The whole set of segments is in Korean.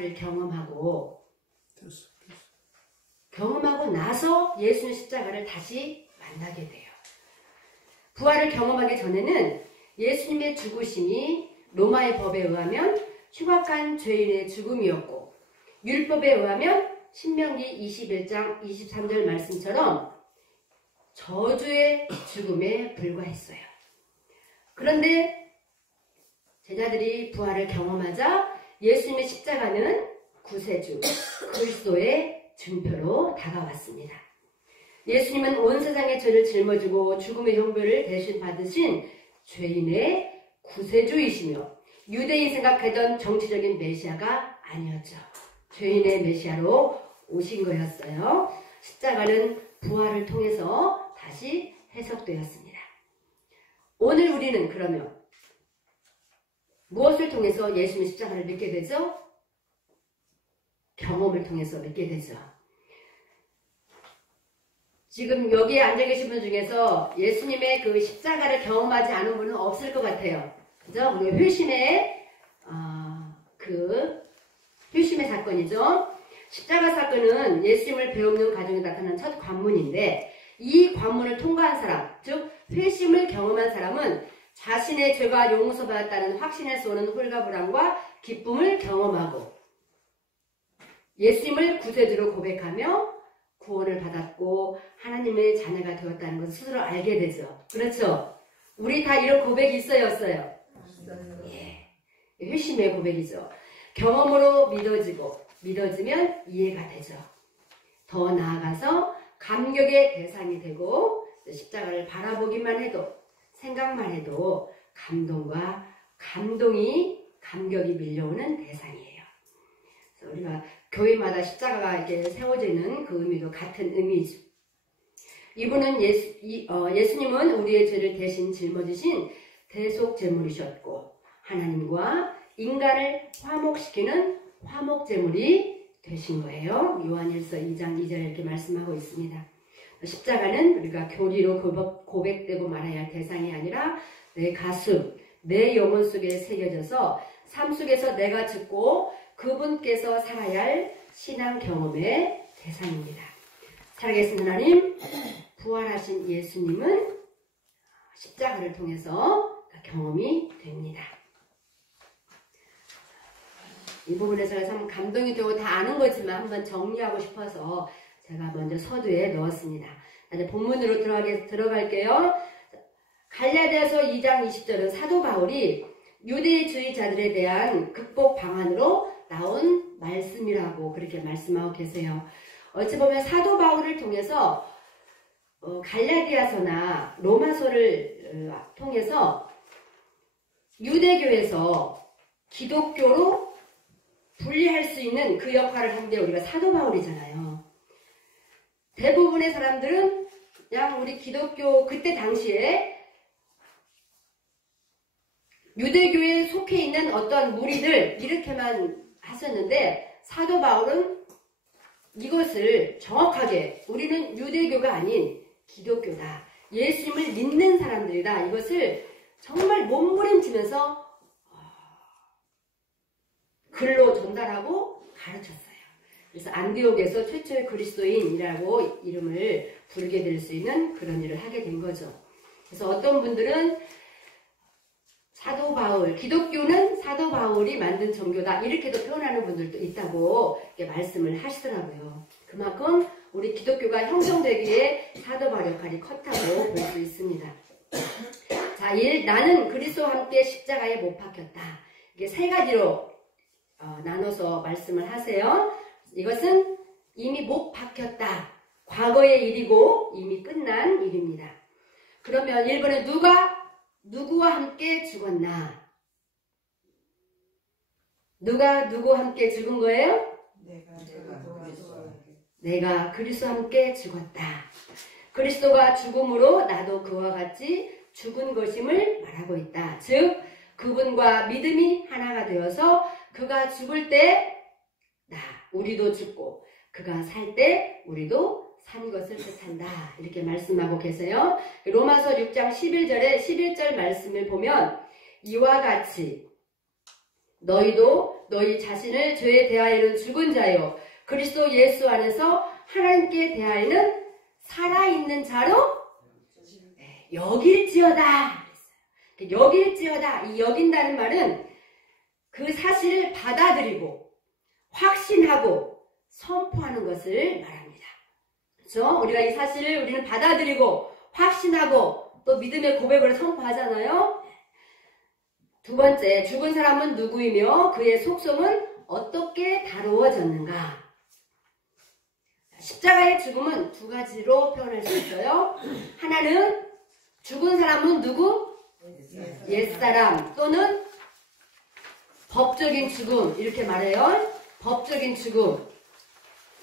부활을 경험하고 나서 예수님 십자가를 다시 만나게 돼요. 부활을 경험하기 전에는 예수님의 죽으심이 로마의 법에 의하면 흉악한 죄인의 죽음이었고, 율법에 의하면 신명기 21장 23절 말씀처럼 저주의 죽음에 불과했어요. 그런데 제자들이 부활을 경험하자 예수님의 십자가는 구세주 그리스도의 증표로 다가왔습니다. 예수님은 온 세상의 죄를 짊어지고 죽음의 형벌을 대신 받으신 죄인의 구세주이시며 유대인이 생각하던 정치적인 메시아가 아니었죠. 죄인의 메시아로 오신 거였어요. 십자가는 부활을 통해서 다시 해석되었습니다. 오늘 우리는 그러면 무엇을 통해서 예수님의 십자가를 믿게 되죠? 경험을 통해서 믿게 되죠. 지금 여기에 앉아 계신 분 중에서 예수님의 그 십자가를 경험하지 않은 분은 없을 것 같아요. 그죠? 우리 회심의 회심의 사건이죠. 십자가 사건은 예수님을 배우는 가정에 나타난 첫 관문인데, 이 관문을 통과한 사람, 즉 회심을 경험한 사람은 자신의 죄가 용서받았다는 확신에서 오는 홀가분함과 기쁨을 경험하고 예수님을 구세주로 고백하며 구원을 받았고 하나님의 자녀가 되었다는 것을 스스로 알게 되죠. 그렇죠? 우리 다 이런 고백이 있어요, 없어요? 예. 회심의 고백이죠. 경험으로 믿어지면 이해가 되죠. 더 나아가서 감격의 대상이 되고 십자가를 바라보기만 해도, 생각만 해도 감격이 밀려오는 대상이에요. 그래서 우리가 교회마다 십자가가 이렇게 세워지는 그 의미도 같은 의미죠. 이분은 예수님은 우리의 죄를 대신 짊어지신 대속 제물이셨고, 하나님과 인간을 화목시키는 화목 제물이 되신 거예요. 요한일서 2장 2절에 이렇게 말씀하고 있습니다. 십자가는 우리가 교리로 고백되고 말아야 할 대상이 아니라 내 가슴, 내 영혼 속에 새겨져서 삶 속에서 내가 죽고 그분께서 살아야 할 신앙 경험의 대상입니다. 살아계신 하나님, 부활하신 예수님은 십자가를 통해서 경험이 됩니다. 이 부분에서 참 감동이 되고 다 아는 거지만 한번 정리하고 싶어서 제가 먼저 서두에 넣었습니다. 이제 본문으로 들어갈게요. 갈라디아서 2장 20절은 사도 바울이 유대주의자들에 대한 극복 방안으로 나온 말씀이라고 그렇게 말씀하고 계세요. 어찌 보면 사도 바울을 통해서 갈라디아서나 로마서를 통해서 유대교에서 기독교로 분리할 수 있는 그 역할을 한 게 우리가 사도 바울이잖아요. 대부분의 사람들은 그냥 우리 기독교 그때 당시에 유대교에 속해 있는 어떤 무리들 이렇게만 하셨는데, 사도 바울은 이것을 정확하게 우리는 유대교가 아닌 기독교다, 예수님을 믿는 사람들이다, 이것을 정말 몸부림치면서 글로 전달하고 가르쳤어요. 그래서 안디옥에서 최초의 그리스도인이라고 이름을 부르게 될 수 있는 그런 일을 하게 된 거죠. 그래서 어떤 분들은 사도 바울, 기독교는 사도 바울이 만든 종교다, 이렇게도 표현하는 분들도 있다고 이렇게 말씀을 하시더라고요. 그만큼 우리 기독교가 형성되기에 사도 바울 역할이 컸다고 볼 수 있습니다. 자, 나는 그리스도와 함께 십자가에 못 박혔다. 이게 세 가지로 나눠서 말씀을 하세요. 이것은 이미 못 박혔다, 과거의 일이고 이미 끝난 일입니다. 그러면 1번에 누구와 함께 죽었나? 누가 누구와 함께 죽은 거예요? 내가 그리스도와 함께 죽었다. 그리스도가 죽음으로 나도 그와 같이 죽은 것임을 말하고 있다. 즉 그분과 믿음이 하나가 되어서 그가 죽을 때 우리도 죽고 그가 살 때 우리도 산 것을 뜻한다, 이렇게 말씀하고 계세요. 로마서 6장 11절 말씀을 보면 이와 같이 너희도 너희 자신을 죄에 대하여는 죽은 자요 그리스도 예수 안에서 하나님께 대하여는 살아있는 자로 여길지어다. 여길지어다. 이 여긴다는 말은 그 사실을 받아들이고 확신하고 선포하는 것을 말합니다. 그렇죠? 우리가 이 사실을 우리는 받아들이고 확신하고 또 믿음의 고백으로 선포하잖아요. 두 번째, 죽은 사람은 누구이며 그의 속성은 어떻게 다루어졌는가? 십자가의 죽음은 두 가지로 표현할 수 있어요. 하나는 죽은 사람은 누구? 옛사람 또는 법적인 죽음 이렇게 말해요. 법적인 죽음,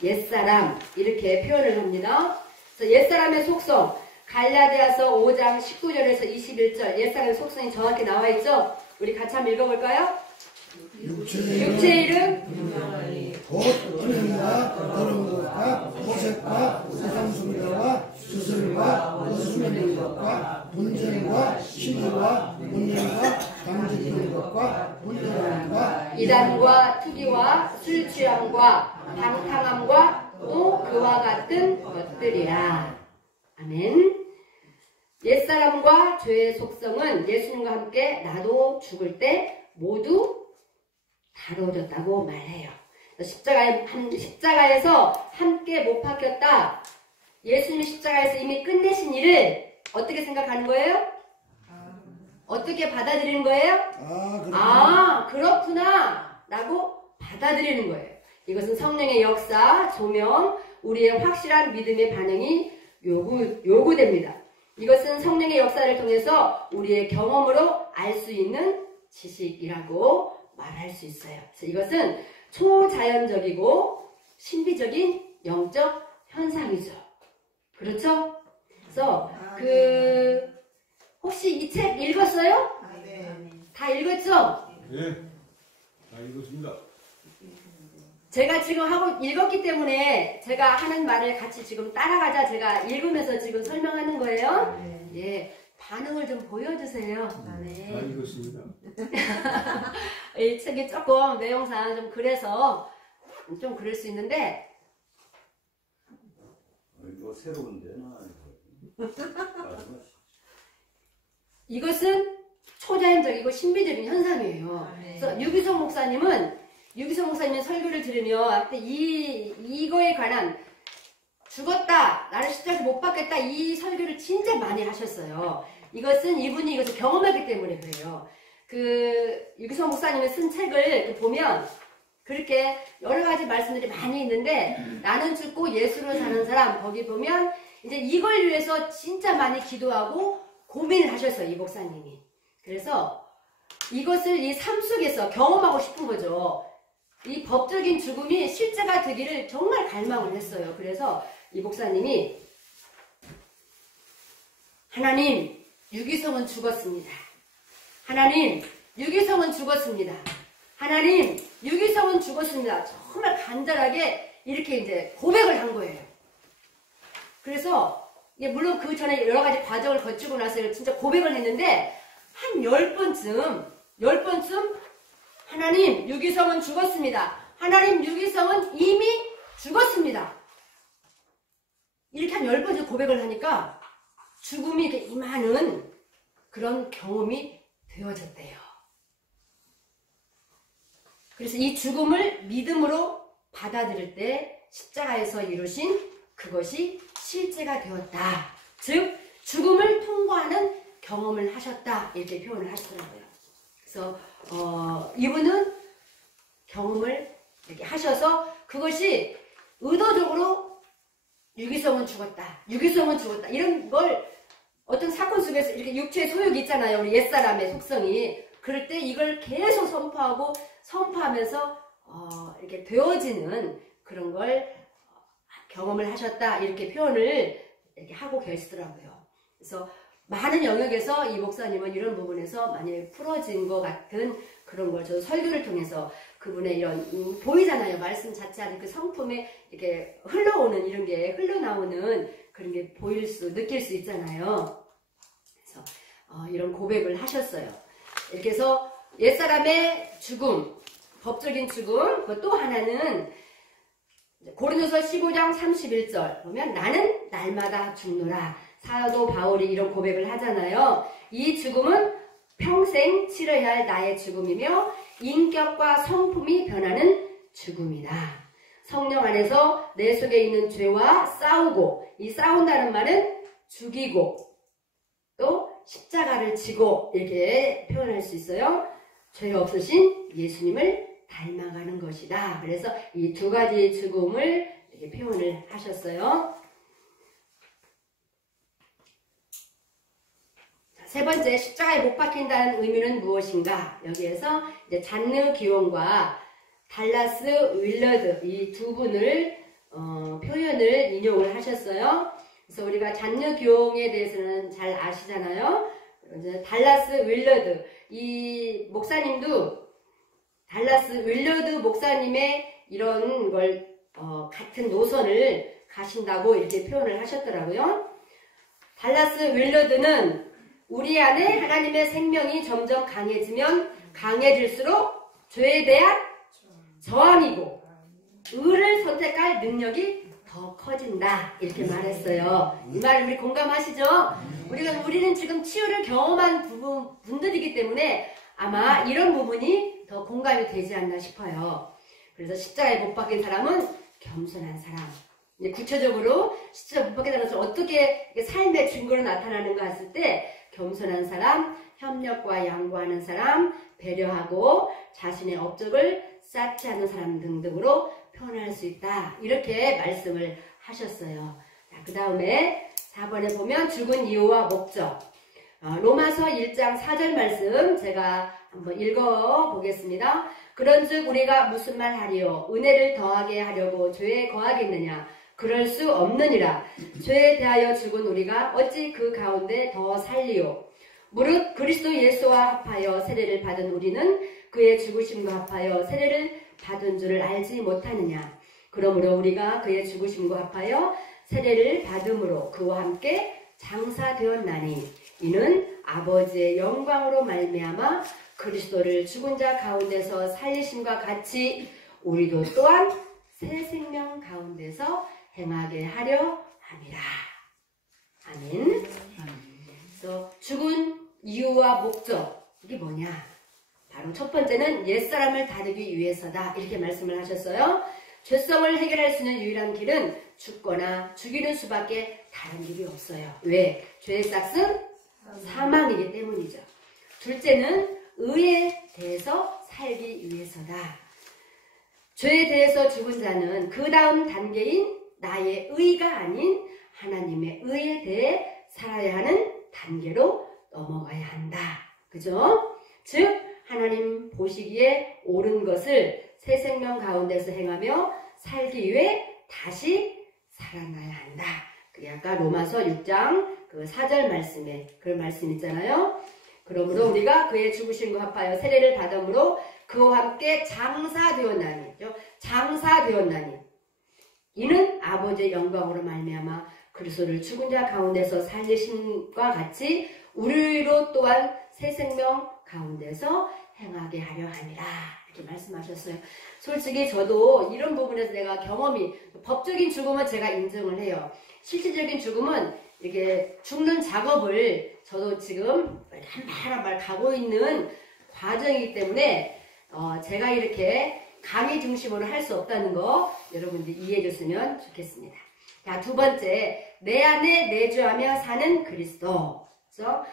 옛사람 이렇게 표현을 합니다. 그래서 옛사람의 속성 갈라디아서 5장 19절에서 21절 옛사람의 속성이 정확히 나와 있죠. 우리 같이 한번 읽어볼까요? 육체의 이름 곧 은행과 더러운 것과 호색과 세상 숭배와 수술과 어수선한 것과 분쟁과 시기와 문명과 강직 부는 것과 분열함과 이단과 투기와 술 취함과 방탕함과 또 그와 같은 것들이라. 아멘. 옛사람과 죄의 속성은 예수님과 함께 나도 죽을 때 모두 다뤄졌다고 말해요. 십자가에서 함께 못 박혔다. 예수님이 십자가에서 이미 끝내신 일을 어떻게 생각하는 거예요? 어떻게 받아들이는 거예요? 그렇구나 라고 받아들이는 거예요. 이것은 성령의 역사, 조명, 우리의 확실한 믿음의 반응이 요구됩니다. 이것은 성령의 역사를 통해서 우리의 경험으로 알 수 있는 지식이라고 말할 수 있어요. 그래서 이것은 초자연적이고 신비적인 영적 현상이죠. 그렇죠? 그래서 혹시 이 책 읽었어요? 네. 다 읽었죠? 네, 다 읽었습니다. 제가 지금 읽었기 때문에 제가 하는 말을 같이 지금 따라가자 제가 읽으면서 지금 설명하는 거예요. 예, 반응을 좀 보여주세요. 다 읽었습니다. 이 책이 조금 내용상 좀 그래서 좀 그럴 수 있는데 이거 새로운데 나 이것은 초자연적이고 신비적인 현상이에요. 그래서 유기성 목사님은 설교를 들으며 이거에 관한 죽었다, 나를 십자가에서 못 박겠다 이 설교를 진짜 많이 하셨어요. 이분이 이것을 경험했기 때문에 그래요. 유기성 목사님이 쓴 책을 보면 그렇게 여러 가지 말씀들이 많이 있는데 나는 죽고 예수로 사는 사람 거기 보면 이제 이걸 위해서 진짜 많이 기도하고 고민을 하셨어요. 이 목사님이. 그래서 이것을 이 삶 속에서 경험하고 싶은 거죠. 이 법적인 죽음이 실제가 되기를 정말 갈망을 했어요. 그래서 이 목사님이 하나님, 유기성은 죽었습니다. 하나님, 유기성은 죽었습니다. 하나님, 유기성은 죽었습니다. 정말 간절하게 이렇게 이제 고백을 한 거예요. 그래서 물론 그 전에 여러 가지 과정을 거치고 나서 진짜 고백을 했는데 한 10번쯤 하나님, 유기성은 죽었습니다. 하나님, 유기성은 이미 죽었습니다. 이렇게 한 10번째 고백을 하니까 죽음이 이렇게 임하는 그런 경험이 되어졌대요. 그래서 이 죽음을 믿음으로 받아들일 때 십자가에서 이루신 그것이 실제가 되었다. 즉 죽음을 통과하는 경험을 하셨다. 이렇게 표현을 하시더라고요. 그래서 이분은 경험을 이렇게 하셔서 그것이 의도적으로 유기성은 죽었다. 이런 걸 어떤 사건 속에서 이렇게 육체의 소욕이 있잖아요. 우리 옛사람의 속성이. 그럴 때 이걸 계속 선포하면서 이렇게 되어지는 그런 걸 경험을 하셨다. 이렇게 표현을 이렇게 하고 계시더라고요. 그래서 많은 영역에서 이 목사님은 이런 부분에서 많이 풀어진 것 같은 그런 걸 저도 설교를 통해서 그분의 이런 보이잖아요. 말씀 자체 안에 그 성품에 이렇게 흘러오는 이런 게 흘러나오는 그런 게 느낄 수 있잖아요. 그래서 이런 고백을 하셨어요. 이렇게 해서 옛사람의 죽음, 법적인 죽음, 또 하나는 고린도서 15장 31절 보면 나는 날마다 죽노라. 사도 바울이 이런 고백을 하잖아요. 이 죽음은 평생 치러야 할 나의 죽음이며 인격과 성품이 변하는 죽음이다. 성령 안에서 내 속에 있는 죄와 싸우고, 이 싸운다는 말은 죽이고 또 십자가를 지고 이렇게 표현할 수 있어요. 죄 없으신 예수님을 닮아가는 것이다. 그래서 이 두 가지의 죽음을 이렇게 표현을 하셨어요. 세 번째, 십자가에 못 박힌다는 의미는 무엇인가? 여기에서 이제 잔느 기온과 달라스 윌러드 이 두 분을 표현을 인용을 하셨어요. 그래서 우리가 잔느 기온에 대해서는 잘 아시잖아요. 이제 달라스 윌러드 이 목사님도 달라스 윌러드 목사님의 이런 걸 같은 노선을 가신다고 이렇게 표현을 하셨더라고요. 달라스 윌러드는 우리 안에 하나님의 생명이 점점 강해지면 강해질수록 죄에 대한 저항이고 의를 선택할 능력이 더 커진다 이렇게 말했어요. 이 말 우리 공감하시죠? 우리는 지금 치유를 경험한 분들이기 때문에 아마 이런 부분이 더 공감이 되지 않나 싶어요. 그래서 십자가에 못 박힌 사람은 겸손한 사람. 이제 구체적으로 십자가에 못 박힌 사람은 어떻게 삶의 증거로 나타나는가 했을 때 겸손한 사람, 협력과 양보하는 사람, 배려하고 자신의 업적을 쌓지 않는 사람 등등으로 표현할 수 있다. 이렇게 말씀을 하셨어요. 그 다음에 4번에 보면 죽은 이유와 목적. 로마서 1장 4절 말씀 제가 한번 읽어보겠습니다. 그런즉 우리가 무슨 말 하리요? 은혜를 더하게 하려고 죄에 거하겠느냐? 그럴 수 없느니라. 죄에 대하여 죽은 우리가 어찌 그 가운데 더 살리요? 무릇 그리스도 예수와 합하여 세례를 받은 우리는 그의 죽으심과 합하여 세례를 받은 줄을 알지 못하느냐? 그러므로 우리가 그의 죽으심과 합하여 세례를 받음으로 그와 함께 장사되었나니 이는 아버지의 영광으로 말미암아 그리스도를 죽은 자 가운데서 살리심과 같이 우리도 또한 새 생명 가운데서 행하게 하려 함이라. 아멘. 그래서 죽은 이유와 목적 이게 뭐냐? 바로 첫 번째는 옛사람을 다루기 위해서다 이렇게 말씀을 하셨어요. 죄성을 해결할 수 있는 유일한 길은 죽거나 죽이는 수밖에 다른 길이 없어요. 왜? 죄의 싹은 사망이기 때문이죠. 둘째는 의에 대해서 살기 위해서다. 죄에 대해서 죽은 자는 그 다음 단계인 나의 의가 아닌 하나님의 의에 대해 살아야 하는 단계로 넘어가야 한다. 그죠? 즉 하나님 보시기에 옳은 것을 새 생명 가운데서 행하며 살기 위해 다시 살아나야 한다. 그게 아까 로마서 6장 그 4절 말씀에 그 말씀 있잖아요. 그러므로 우리가 그의 죽으심과 합하여 세례를 받음으로 그와 함께 장사되었나니, 장사되었나니 이는 아버지의 영광으로 말미암아 그리스도를 죽은 자 가운데서 살리심과 같이 우리로 또한 새 생명 가운데서 행하게 하려 함이라 이렇게 말씀하셨어요. 솔직히 저도 이런 부분에서 내가 경험이 법적인 죽음은 제가 인정을 해요. 실질적인 죽음은 이게 죽는 작업을 저도 지금 한 발 한 발 가고 있는 과정이기 때문에 제가 이렇게 강의 중심으로 할 수 없다는 거 여러분들 이해해 줬으면 좋겠습니다. 자, 두 번째, 내 안에 내주하며 사는 그리스도. 그래서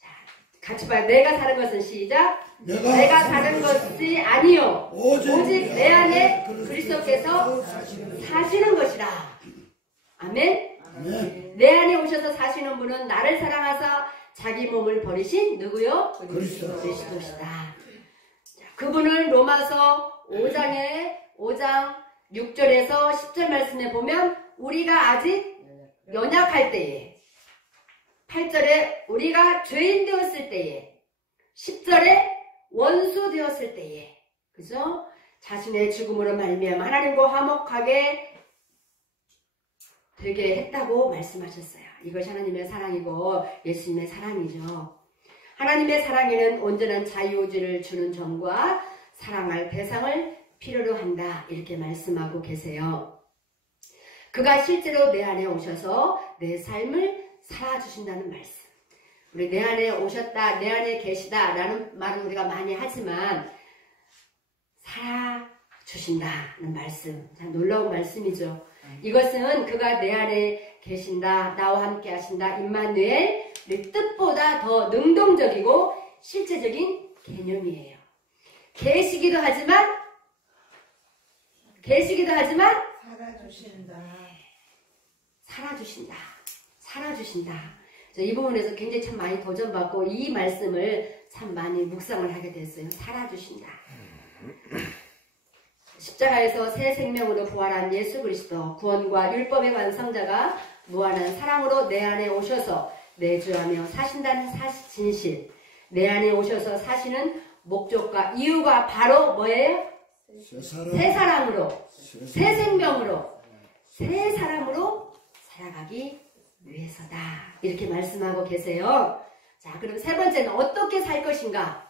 자, 같이 봐요. 내가 사는 것은 시작. 내가 사는 것이 아니요 오직 내 안에 그리스도께서 사시는 것이라. 아멘. 내 안에 오셔서 사시는 분은 나를 사랑하사 자기 몸을 버리신 누구요? 그리스도시다. 그분을 로마서 5장 6절에서 10절 말씀에 보면 우리가 아직 연약할 때에, 8절에 우리가 죄인 되었을 때에, 10절에 원수 되었을 때에, 그죠? 자신의 죽음으로 말미암아 하나님과 화목하게 되게 했다고 말씀하셨어요. 이것이 하나님의 사랑이고 예수님의 사랑이죠. 하나님의 사랑에는 온전한 자유의지를 주는 점과 사랑할 대상을 필요로 한다. 이렇게 말씀하고 계세요. 그가 실제로 내 안에 오셔서 내 삶을 살아주신다는 말씀. 우리 내 안에 오셨다, 내 안에 계시다 라는 말은 우리가 많이 하지만 살아주신다는 말씀, 참 놀라운 말씀이죠. 이것은 그가 내 안에 계신다, 나와 함께 하신다, 임마누엘, 뜻보다 더 능동적이고 실제적인 개념이에요. 계시기도 하지만 살아주신다. 이 부분에서 굉장히 참 많이 도전받고 이 말씀을 참 많이 묵상을 하게 됐어요. 살아주신다. 십자가에서 새 생명으로 부활한 예수 그리스도, 구원과 율법의 완성자가 무한한 사랑으로 내 안에 오셔서 내주하며 사신다는 진실, 내 안에 오셔서 사시는 목적과 이유가 바로 뭐예요? 새 사람으로, 새 생명으로, 새 사람으로 살아가기 위해서다. 이렇게 말씀하고 계세요. 자, 그럼 세 번째는 어떻게 살 것인가?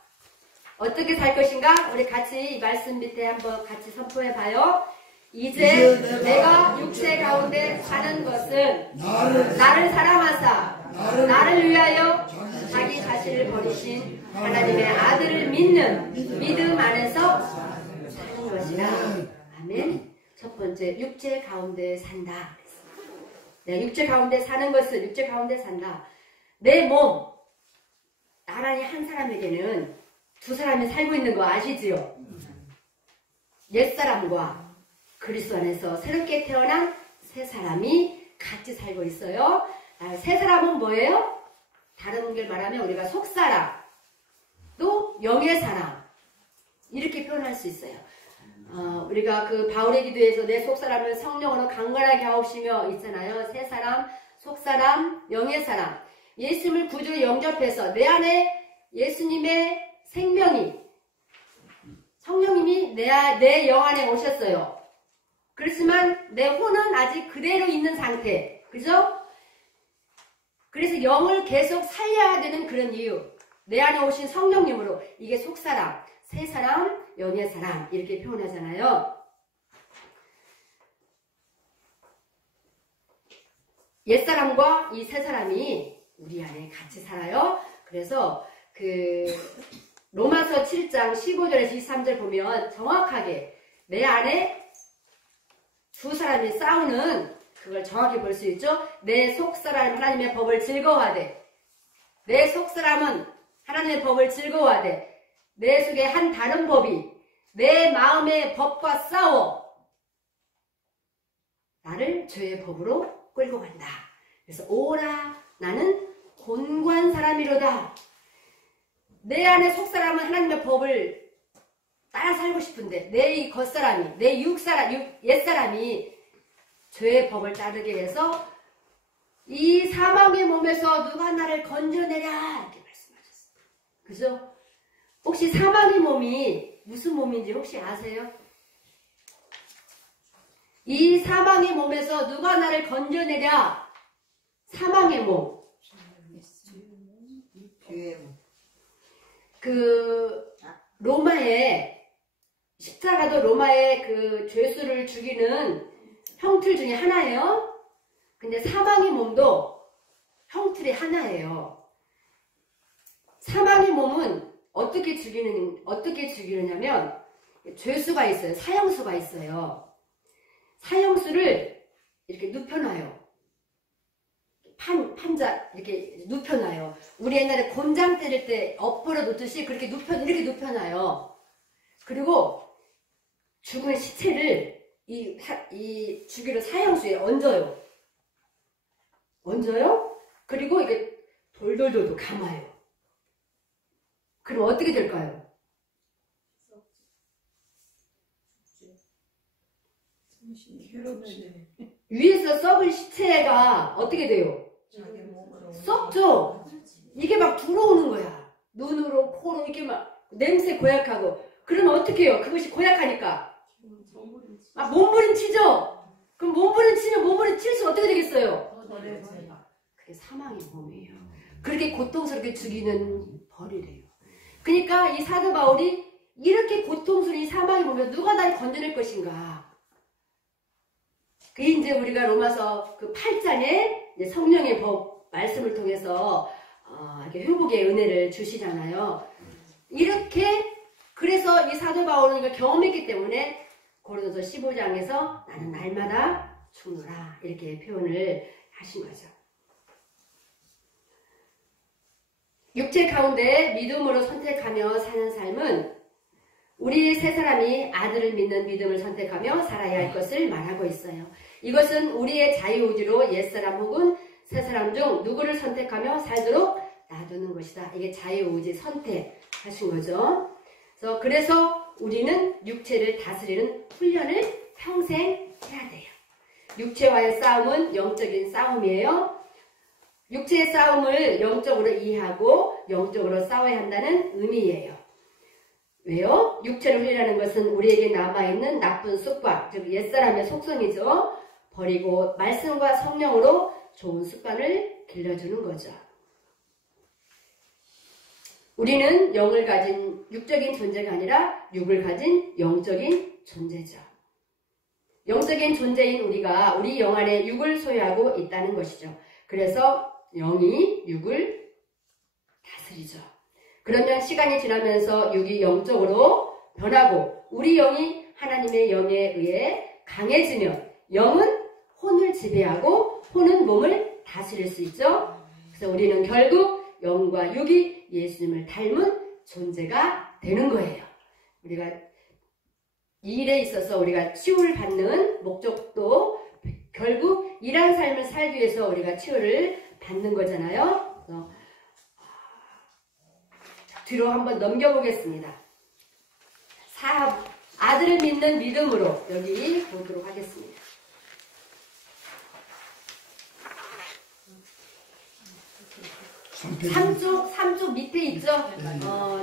어떻게 살 것인가? 우리 같이 이 말씀 밑에 한번 같이 선포해 봐요. 이제 내가 육체 가운데 사는 것은 나를 사랑하사 나를 위하여 자기 자신을 버리신 하나님의 아들을 믿는 믿음 안에서 사는 것이라. 아멘. 첫 번째, 육체 가운데 산다. 네, 육체 가운데 사는 것은 육체 가운데 산다. 내 몸, 나란히 한 사람에게는 두 사람이 살고 있는 거 아시지요? 옛사람과 그리스도 안에서 새롭게 태어난 새 사람이 같이 살고 있어요. 새 사람은 뭐예요? 다른 걸 말하면 우리가 속사람, 또 영의 사람, 이렇게 표현할 수 있어요. 우리가 그 바울의 기도에서 내 속사람을 성령으로 강건하게 하옵시며 있잖아요. 새 사람, 속사람, 영의 사람. 예수님을 구주로 영접해서 내 안에 예수님의 생명이, 성령님이 내 영 안에 오셨어요. 그렇지만 내 혼은 아직 그대로 있는 상태. 그죠? 그래서 영을 계속 살려야 되는 그런 이유. 내 안에 오신 성령님으로 이게 속사람, 새 사람, 영의 사람 이렇게 표현하잖아요. 옛사람과 이 새 사람이 우리 안에 같이 살아요. 그래서 로마서 7장 15절에서 23절 보면 정확하게 내 안에 두 사람이 싸우는 그걸 정확히 볼 수 있죠. 내 속사람 하나님의 법을 즐거워하되, 내 속사람은 하나님의 법을 즐거워하되 내 속에 한 다른 법이 내 마음의 법과 싸워 나를 죄의 법으로 끌고 간다. 그래서 오라 나는 곤고한 사람이로다. 내 안에 속사람은 하나님의 법을 따라 살고 싶은데 내 이 겉사람이, 내 옛사람이 죄의 법을 따르게 해서 이 사망의 몸에서 누가 나를 건져내랴 이렇게 말씀하셨어요. 그죠? 혹시 사망의 몸이 무슨 몸인지 혹시 아세요? 이 사망의 몸에서 누가 나를 건져내랴. 사망의 몸. 로마의 십자가도 로마의 그 죄수를 죽이는 형틀 중에 하나예요. 근데 사망의 몸도 형틀이 하나예요. 사망의 몸은 어떻게 죽이느냐면 죄수가 있어요. 사형수가 있어요. 사형수를 이렇게 눕혀놔요. 판자 이렇게 눕혀놔요. 우리 옛날에 곤장 때릴 때 엎어려 놓듯이 그렇게 이렇게 눕혀놔요. 그리고 죽은 시체를 이 죽이는 사형수에 얹어요. 그리고 이게 돌돌돌 감아요. 그럼 어떻게 될까요? 위에서 썩은 시체가 어떻게 돼요? 썩죠? 이게 막 들어오는 거야. 눈으로, 코로 이렇게 막 냄새 고약하고. 그러면 어떻게 해요? 그것이 고약하니까. 몸부림치죠? 그럼 몸부림치면 어떻게 되겠어요? 그게 사망의 몸이에요. 그렇게 고통스럽게 죽이는 벌이래요. 그러니까 이 사도 바울이 이렇게 고통스러운 이 사망의 몸에서 누가 나를 건져낼 것인가? 그게 이제 우리가 로마서 그 8장에 성령의 법 말씀을 통해서 이렇게 회복의 은혜를 주시잖아요. 이렇게 그래서 이 사도 바울은 이걸 경험했기 때문에 고린도서 15장에서 나는 날마다 죽노라 이렇게 표현을 하신 거죠. 육체 가운데 믿음으로 선택하며 사는 삶은 우리 세 사람이 아들을 믿는 믿음을 선택하며 살아야 할 것을 말하고 있어요. 이것은 우리의 자유의지로 옛사람 혹은 새 사람 중 누구를 선택하며 살도록 놔두는 것이다. 이게 자유의지 선택하신 거죠. 그래서 우리는 육체를 다스리는 훈련을 평생 해야 돼요. 육체와의 싸움은 영적인 싸움이에요. 육체의 싸움을 영적으로 이해하고 영적으로 싸워야 한다는 의미예요. 왜요? 육체를 훈련하는 것은 우리에게 남아있는 나쁜 습관, 즉 옛사람의 속성이죠. 버리고 말씀과 성령으로 좋은 습관을 길러주는 거죠. 우리는 영을 가진 육적인 존재가 아니라 육을 가진 영적인 존재죠. 영적인 존재인 우리가 우리 영 안에 육을 소유하고 있다는 것이죠. 그래서 영이 육을 다스리죠. 그러면 시간이 지나면서 육이 영적으로 변하고 우리 영이 하나님의 영에 의해 강해지면 영은 혼을 지배하고 혼은 몸을 다스릴 수 있죠. 그래서 우리는 결국 영과 육이 예수님을 닮은 존재가 되는 거예요. 우리가 이 일에 있어서 우리가 치유를 받는 목적도 결국 이런 삶을 살기 위해서 우리가 치유를 받는 거잖아요. 뒤로 한번 넘겨보겠습니다. 아들을 믿는 믿음으로 여기 보도록 하겠습니다. 삼쪽 밑에 있죠?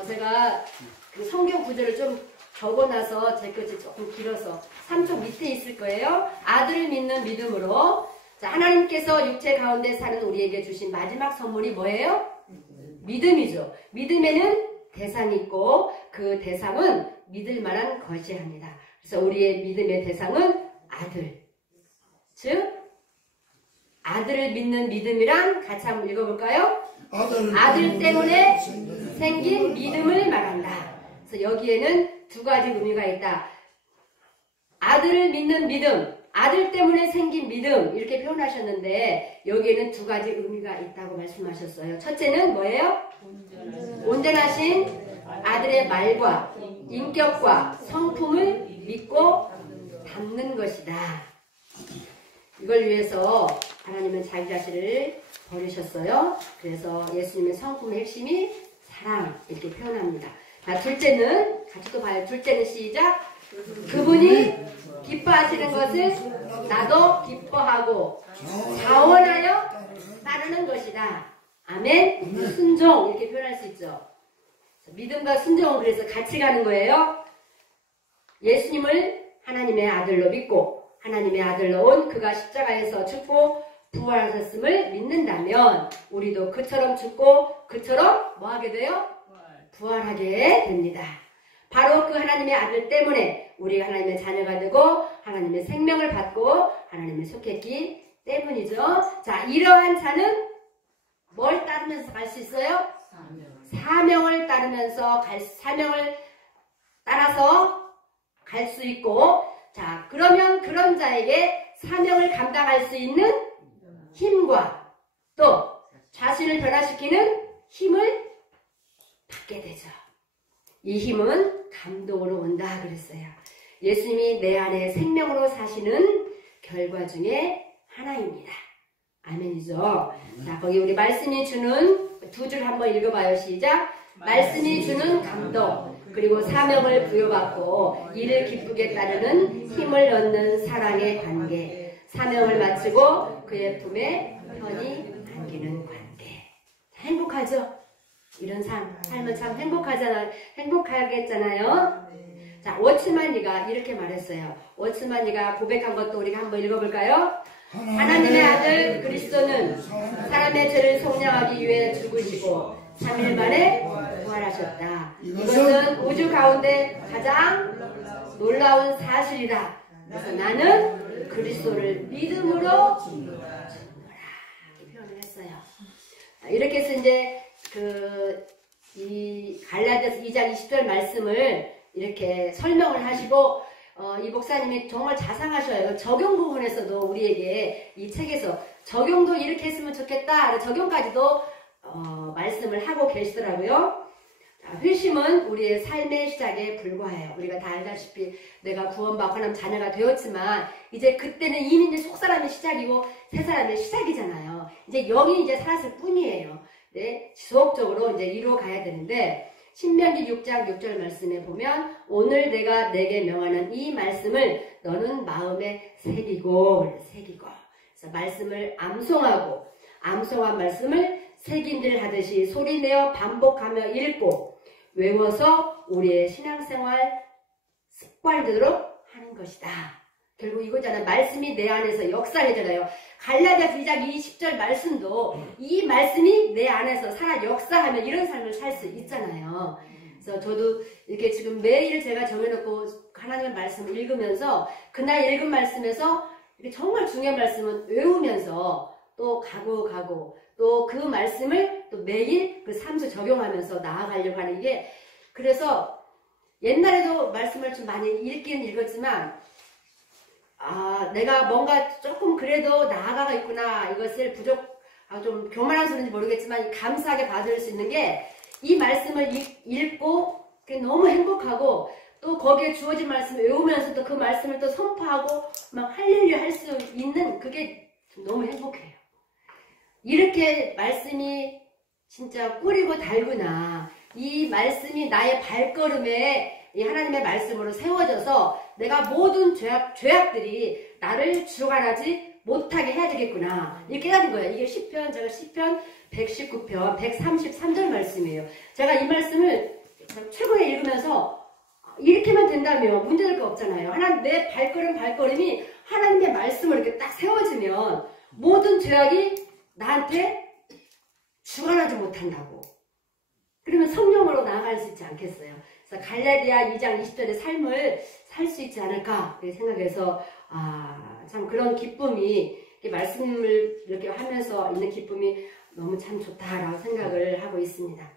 제가 그 성경 구절을 좀 적어놔서 제 것이 조금 길어서 3쪽 밑에 있을 거예요. 아들을 믿는 믿음으로. 자, 하나님께서 육체 가운데 사는 우리에게 주신 마지막 선물이 뭐예요? 믿음이죠. 믿음에는 대상이 있고 그 대상은 믿을 만한 것이 합니다. 그래서 우리의 믿음의 대상은 아들. 즉 아들을 믿는 믿음이란 같이 한번 읽어볼까요? 아들 때문에 생긴 믿음을 말한다. 그래서 여기에는 두 가지 의미가 있다. 아들을 믿는 믿음, 아들 때문에 생긴 믿음 이렇게 표현하셨는데 여기에는 두 가지 의미가 있다고 말씀하셨어요. 첫째는 뭐예요? 온전하신 아들의 말과 인격과 성품을 믿고 담는 것이다. 이걸 위해서 하나님은 자기 자신을 버리셨어요. 그래서 예수님의 성품의 핵심이 사랑 이렇게 표현합니다. 자, 둘째는 같이 또 봐요. 둘째는 시작. 그분이 기뻐하시는 것을 나도 기뻐하고 자원하여 따르는 것이다. 아멘. 순종 이렇게 표현할 수 있죠. 믿음과 순종은 그래서 같이 가는 거예요. 예수님을 하나님의 아들로 믿고 하나님의 아들로 온 그가 십자가에서 죽고 부활하셨음을 믿는다면 우리도 그처럼 죽고 그처럼 뭐 하게 돼요? 부활하게 됩니다. 바로 그 하나님의 아들 때문에 우리가 하나님의 자녀가 되고 하나님의 생명을 받고 하나님에 속했기 때문이죠. 자, 이러한 자는 뭘 따르면서 갈 수 있어요? 사명을 따르면서 사명을 따라서 갈 수 있고, 자, 그러면 그런 자에게 사명을 감당할 수 있는 힘과 또 자신을 변화시키는 힘을 받게 되죠. 이 힘은 감동으로 온다 그랬어요. 예수님이 내 안에 생명으로 사시는 결과 중에 하나입니다. 아멘이죠. 자, 거기 우리 말씀이 주는 두 줄 한번 읽어봐요. 시작. 말씀이 주는 감동, 그리고 사명을 부여받고 이를 기쁘게 따르는 힘을 얻는 사랑의 관계, 사명을 마치고 그의 품에 편히 안기는 관계. 행복하죠? 이런 삶은 참 행복하겠잖아요. 자, 워츠만이가 이렇게 말했어요. 워츠만이가 고백한 것도 우리가 한번 읽어볼까요? 하나님의 아들 그리스도는 사람의 죄를 속량하기 위해 죽으시고 3일 만에 부활하셨다. 이것은 우주 가운데 가장 놀라운 사실이다. 그래서 나는 그리스도를 믿음으로 증거라. 이렇게 표현을 했어요. 이렇게 해서 이제 이 갈라디아서 2장 20절 말씀을 이렇게 설명을 하시고 이 목사님이 정말 자상하셔요. 적용 부분에서도 우리에게 이 책에서 적용도 이렇게 했으면 좋겠다. 적용까지도 말씀을 하고 계시더라고요. 회심은 우리의 삶의 시작에 불과해요. 우리가 다 알다시피 내가 구원받고 하나님 자녀가 되었지만 이제 그때는 이미 이제 속사람의 시작이고 새사람의 시작이잖아요. 이제 영이 이제 살았을 뿐이에요. 네, 지속적으로 이제 이루어 가야 되는데 신명기 6장 6절 말씀에 보면 오늘 내가 내게 명하는 이 말씀을 너는 마음에 새기고 그래서 말씀을 암송하고 암송한 말씀을 새김질 하듯이 소리내어 반복하며 읽고 외워서 우리의 신앙생활 습관대로 하는 것이다. 결국 이거잖아요. 말씀이 내 안에서 역사하잖아요. 갈라디아서 2장 20절 말씀도 이 말씀이 내 안에서 살아 역사하면 이런 삶을 살 수 있잖아요. 그래서 저도 이렇게 지금 매일 제가 정해놓고 하나님의 말씀을 읽으면서 그날 읽은 말씀에서 이렇게 정말 중요한 말씀은 외우면서 또 가고 또 그 말씀을 또 매일 그 삶에 적용하면서 나아가려고 하는 게 그래서 옛날에도 말씀을 좀 많이 읽기는 읽었지만 내가 뭔가 조금 그래도 나아가고 있구나 이것을 좀 교만한 소리인지 모르겠지만 감사하게 받을 수 있는 게 이 말씀을 읽고 너무 행복하고 또 거기에 주어진 말씀을 외우면서 또 그 말씀을 또 선포하고 막 할렐루야 할 수 있는 그게 너무 행복해요. 이렇게 말씀이 진짜 꿀이고 달구나. 이 말씀이 나의 발걸음에 이 하나님의 말씀으로 세워져서 내가 모든 죄악들이 나를 주관하지 못하게 해야 되겠구나. 이렇게 깨닫는 거예요. 이게 제가 시편 119편 133절 말씀이에요. 제가 이 말씀을 최근에 읽으면서 이렇게만 된다면 문제될 거 없잖아요. 내 발걸음이 하나님의 말씀으로 이렇게 딱 세워지면 모든 죄악이 나한테 주관하지 못한다고. 그러면 성령으로 나아갈 수 있지 않겠어요? 그래서 갈라디아 2장 20절의 삶을 살 수 있지 않을까 생각해서 참 그런 기쁨이 말씀을 이렇게 하면서 있는 기쁨이 너무 참 좋다라고 생각을 하고 있습니다.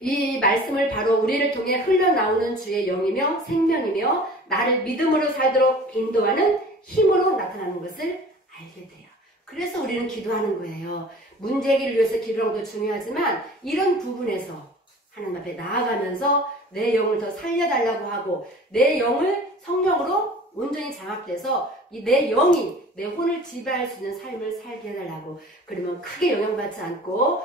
이 말씀을 바로 우리를 통해 흘러나오는 주의 영이며 생명이며 나를 믿음으로 살도록 인도하는 힘으로 나타나는 것을 알게 돼요. 그래서 우리는 기도하는 거예요. 문제 해결을 위해서 기도하는 것도 중요하지만 이런 부분에서 하나님 앞에 나아가면서 내 영을 더 살려달라고 하고 내 영을 성령으로 온전히 장악돼서 내 영이 내 혼을 지배할 수 있는 삶을 살게 해달라고. 그러면 크게 영향받지 않고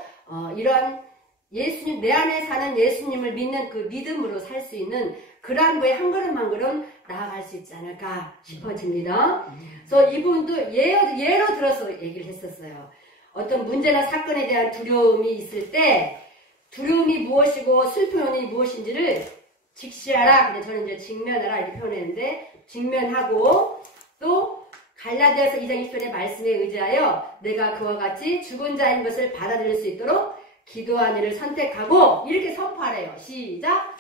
이러한 예수님, 내 안에 사는 예수님을 믿는 그 믿음으로 살 수 있는 그러한 거에 한 걸음 한 걸음 나아갈 수 있지 않을까 싶어집니다. 그래서 이 부분도 예로 들어서 얘기를 했었어요. 어떤 문제나 사건에 대한 두려움이 있을 때 두려움이 무엇이고 슬픔이 무엇인지를 직시하라. 근데 저는 이제 직면하라 이렇게 표현했는데 직면하고 또 갈라디아서 2장 20절의 말씀에 의지하여 내가 그와 같이 죽은 자인 것을 받아들일 수 있도록 기도한 일을 선택하고 이렇게 선포하래요. 시작.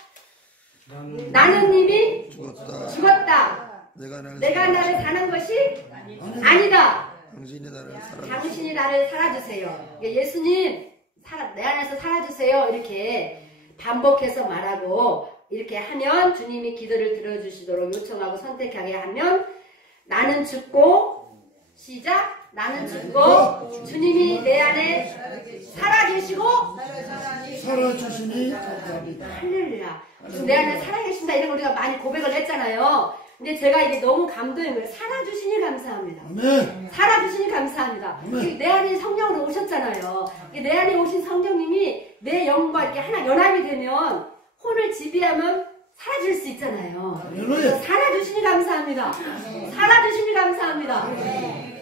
나는 이미 죽었다. 내가 나를 사는 것이 아니다. 당신이 나를 살아주세요. 예수님 내 안에서 살아주세요. 이렇게 반복해서 말하고 이렇게 하면 주님이 기도를 들어주시도록 요청하고 선택하게 하면 나는 죽고 시작. 나는 죽고 주님이 내 안에 살아계시고 살아주시니 감사합니다. 할렐루야. 내 안에 살아계신다 이런 거 우리가 많이 고백을 했잖아요. 근데 제가 이게 너무 감동인 거예요. 살아주시니 감사합니다. 아멘. 살아주시니 감사합니다. 내 안에 성령으로 오셨잖아요. 내 안에 오신 성령님이 내 영과 이렇게 하나 연합이 되면 혼을 지배하면 사라질 수 있잖아요. 살아주시니 감사합니다. 살아주시니 감사합니다.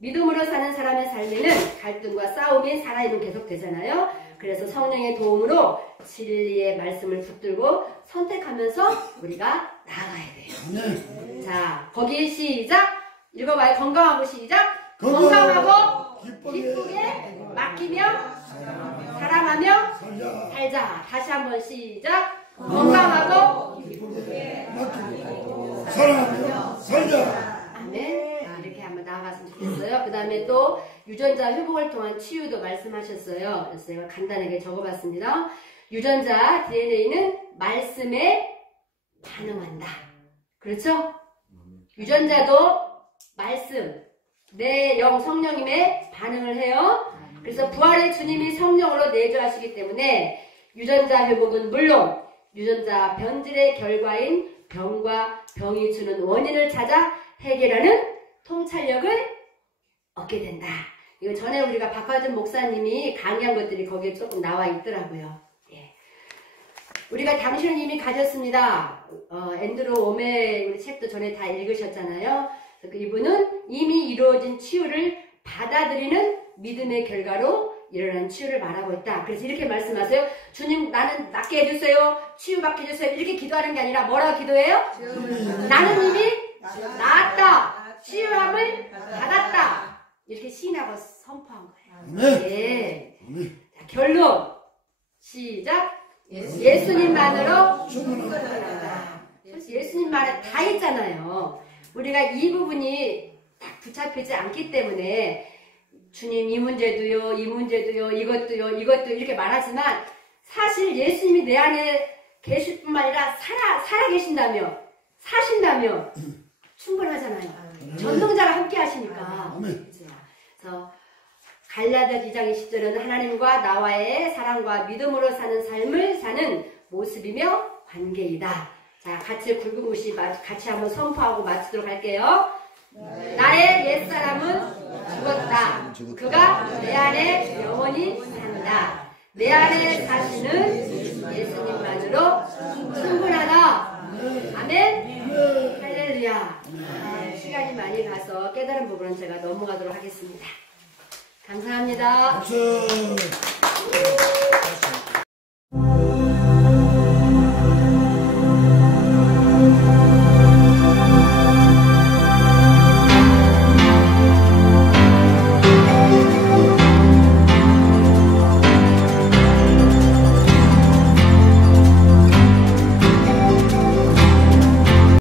믿음으로 사는 사람의 삶에는 갈등과 싸움이 살아있는 계속되잖아요. 그래서 성령의 도움으로 진리의 말씀을 붙들고 선택하면서 우리가 나아가야 돼요. 자, 거기에 시작. 읽어봐요. 건강하고 시작. 건강하고 기쁘게 기쁘게 맡기며 사랑하며 살자. 살자. 다시 한번 시작. 건강하고 기쁘게 맡기고 사랑하며 살자. 아멘. 이렇게 한번 나아갔으면 좋겠어요. 그 다음에 또 유전자 회복을 통한 치유도 말씀하셨어요. 그래서 제가 간단하게 적어봤습니다. 유전자 DNA는 말씀에 반응한다. 그렇죠? 유전자도 말씀, 내 영 성령님에 반응을 해요. 그래서 부활의 주님이 성령으로 내주하시기 때문에 유전자 회복은 물론 유전자 변질의 결과인 병과 병이 주는 원인을 찾아 해결하는 통찰력을 얻게 된다. 이거 전에 우리가 박화준 목사님이 강의한 것들이 거기에 조금 나와 있더라고요. 예. 우리가 당신은 이미 가졌습니다. 앤드루 오메 우리 책도 전에 다 읽으셨잖아요. 그래서 이분은 이미 이루어진 치유를 받아들이는 믿음의 결과로 일어난 치유를 말하고 있다. 그래서 이렇게 말씀하세요. 주님 나는 낫게 해주세요. 치유받게 해주세요. 이렇게 기도하는 게 아니라 뭐라고 기도해요? 나는 이미 나았다. 치유함을 받았다. 이렇게 시인하고 선포한 거예요. 예. 자, 결론 시작. 예수님만으로 충분하다. 예수님 말에 다 있잖아요. 우리가 이 부분이 딱 붙잡히지 않기 때문에 주님 이 문제도요, 이 문제도요, 이것도요, 이것도 이렇게 말하지만 사실 예수님이 내 안에 계실 뿐만 아니라 살아계신다며 사신다며 충분하잖아요. 전능자가 함께 하시니까. 그래서 갈라디아 2장 20절은 하나님과 나와의 사랑과 믿음으로 사는 삶을 사는 모습이며 관계이다. 자, 같이 굵은굿이 같이 한번 선포하고 마치도록 할게요. 나의 옛사람은 죽었다. 그가 내 안에 영원히 산다. 내 안에 사시는 예수님만으로 충분하다. 아멘. 할렐루야. 시간이 많이 가서 깨달은 부분은 제가 넘어가도록 하겠습니다. 감사합니다. 박수.